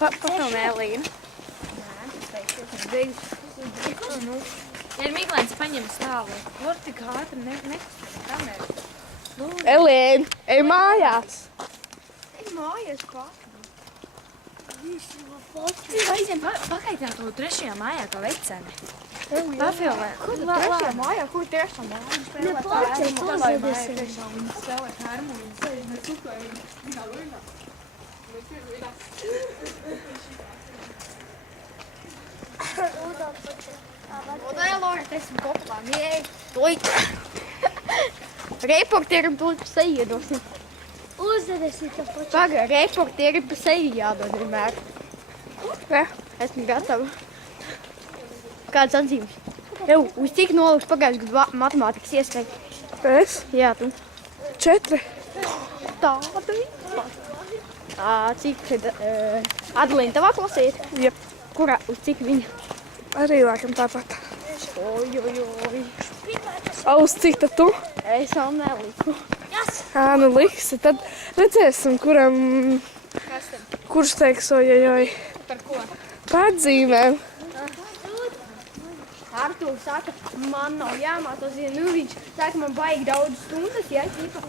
Papilnē, Elīna. Ja ir Miglēns, paņem stāvu. Var tik ātri nekustināt kameru. Elīna, ej mājās. Ej mājās, kā? Aiziem pakaitāt to trešajā mājā, kā vecene. Papilnē. Kur trešajā mājā? Kur trešā mājā? Viņa spēlē harmu, viņa sēž, mēs uzklājam, viņa līnā. Lora, esmu kopā. Jej, tuik. Reportierim tuik pa seju iedosim. Uzvedesi to pašu. Paga, reportierim pa seju jādod vienmēr. Ne? Esmu gatava. Kāds atzīmes? Jau, uz cik noliks pagājuši gadu matemātikas iespēju? Es? Jā, tu. 4. Tāda vispār. Cik Adelīna tavā klasē ir? Jep. Kurā? Uz cik viņa? Arī laikam tāpat. Oj. Uz cik tad tu? Es vēl neliku. Nu liksi, tad redzēsim, kuram, kurš teiks ojojoj. Par ko? Pārdzīmēm. Artūrs saka, man nav jāmācās, ja viņš saka, man baigi daudz stundas, ja ķipa,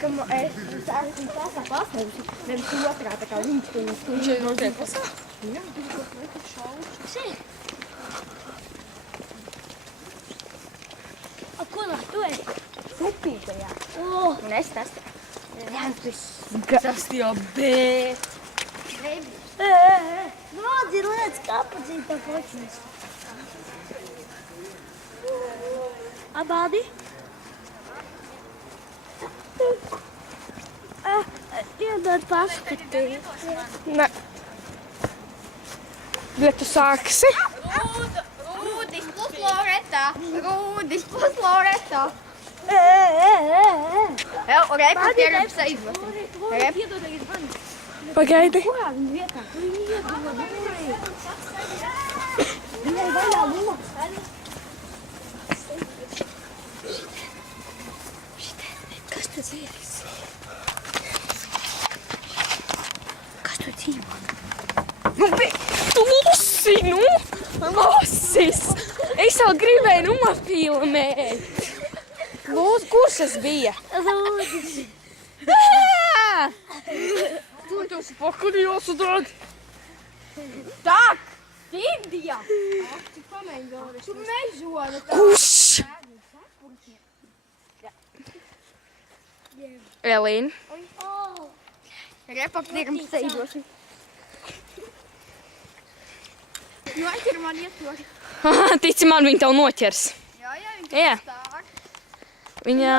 ka es esmu klasā pasnevusi, nevis otrā, tā kā viņš to stundas. Viņš ir notiek klasā? Jā. A kurā tu esi? Septītajā. Un es tas. Jā, tas. Sastajā B. Nodzi liec kapucīta počnes. Abādi? Iedod paskatīt. Ne. Bet tu sāksi? Rūdis plus Loreta. Rūdis plus Loreta. Reportierim seju. Iedod tagad mani. Pagaidi. Kurā viņa vietā? Kur viņa iedod? Viņai vaļā loma. Kas tas ir? Kas tu dzīvo? Nu, bet tu lusi, nu! Lusis! Es jau gribēju nomafilmēt. Lūdzu, kurš tas bija? Lūdis. Tu tas pakarījos un tad. Tak! Indija! Tu pamēģināji. Tu mežona. Kurš? Elīna. Reportierim seju dosim. Noķer man ietver. Tici man, viņa tev noķers. Jā, Jā. tā. Viņa